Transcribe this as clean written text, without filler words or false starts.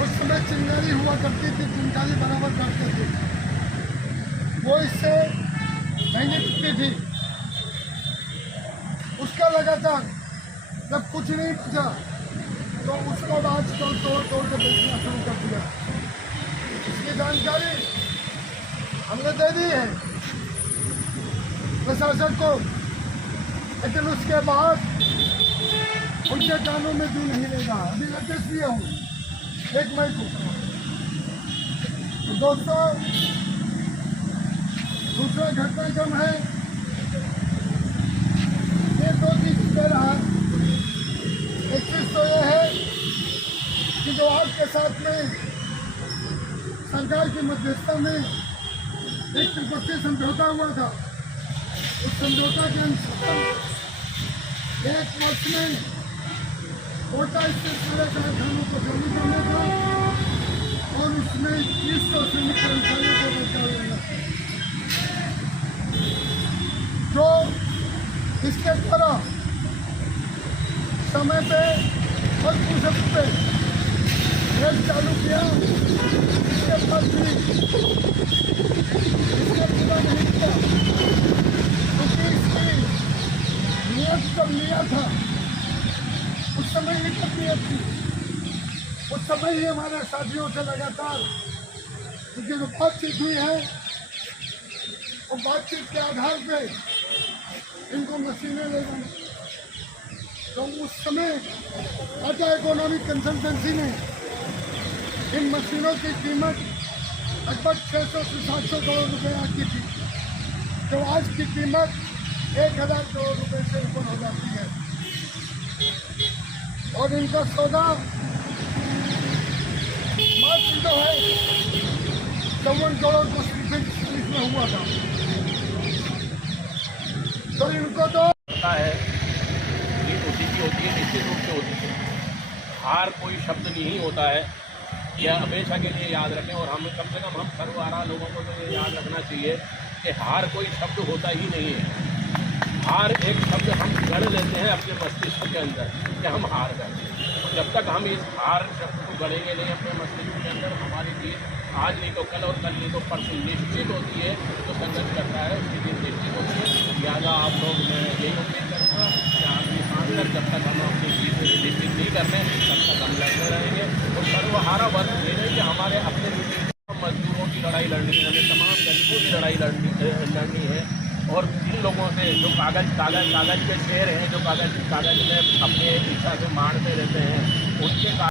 उस समय चिंगारी हुआ करती थी, चिंगारी बराबर करते थे, वो इससे महंगी बिकती थी। उसका लगातार जब कुछ नहीं बचा तो उसको आज तोड़ तोड़ के बेचना शुरू कर दिया। इसकी जानकारी हमने दे दी है प्रशासन को, लेकिन उसके बाद उनके कानों में जू नहीं लेगा। अभी नोटिस दिया हूँ 1 मई को। तो दोस्तों, दूसरा घटनाक्रम है, ये 2 चीज कह रहा है। एक चीज तो यह है कि जो आपके साथ में सरकार की मध्यस्थता में एक त्रिपक्षीय समझौता हुआ था, उस समझौता के अनुसार 1 वर्ष में कोटा स्थित सारे कारखानों को चालू करना था और उसमें 300 श्रमिक कर्मचारियों को बचा लेना, जो इसके द्वारा समय पे और पूछक पे रेल चालू किया। इसके बाद भी इसने पूरा नहीं किया, क्योंकि इसकी नियत जब लिया था उस समय ही तक नियत थी। उस समय ही हमारे साथियों से लगातार क्योंकि जो बातचीत हुई है, वो बातचीत के आधार पे इनको मशीनें ले गई। तो उस समय टाटा इकोनॉमिक कंसल्टेंसी ने इन मशीनों की कीमत लगभग 600 से 700 करोड़ रुपए की थी, जो आज की कीमत 1000 करोड़ रुपए से ऊपर हो जाती है। और इनका सौदा मात्र जो है 54 करोड़ को में हुआ था। तो इनको तो होता है, जीत उसी की होती है, निश्चित रूप से होती है। हार कोई शब्द नहीं होता है, यह हमेशा के लिए याद रखें। और हम कम से कम हम सर्वहारा लोगों को तो ये याद रखना चाहिए कि हार कोई शब्द होता ही नहीं है। हार एक शब्द हम गढ़ लेते हैं अपने मस्तिष्क के अंदर कि हम हार गए। तो जब तक हम इस हार शब्द को गढ़ेंगे नहीं अपने मस्तिष्क के अंदर, हमारी जीत आज नहीं तो कल और कल नहीं तो परसों निश्चित होती है। जो संघर्ष करता है उसकी जीत निश्चित होती है। लिहाजा आप लोग, मैं यही उम्मीद करूँगा कि आखिरी सांस तक जब तक हम अपनी जीत निश्चित नहीं कर रहे तब तक हम लड़ते रहेंगे। और सर्वहारा वर्ग ये नहीं कि हमारे अपने मजदूरों की लड़ाई लड़नी है, हमें तमाम गरीबों की लड़ाई लड़नी है। और इन लोगों से जो कागज़ के शेर हैं, जो कागज़ में अपने इच्छा से मारते रहते हैं, उनके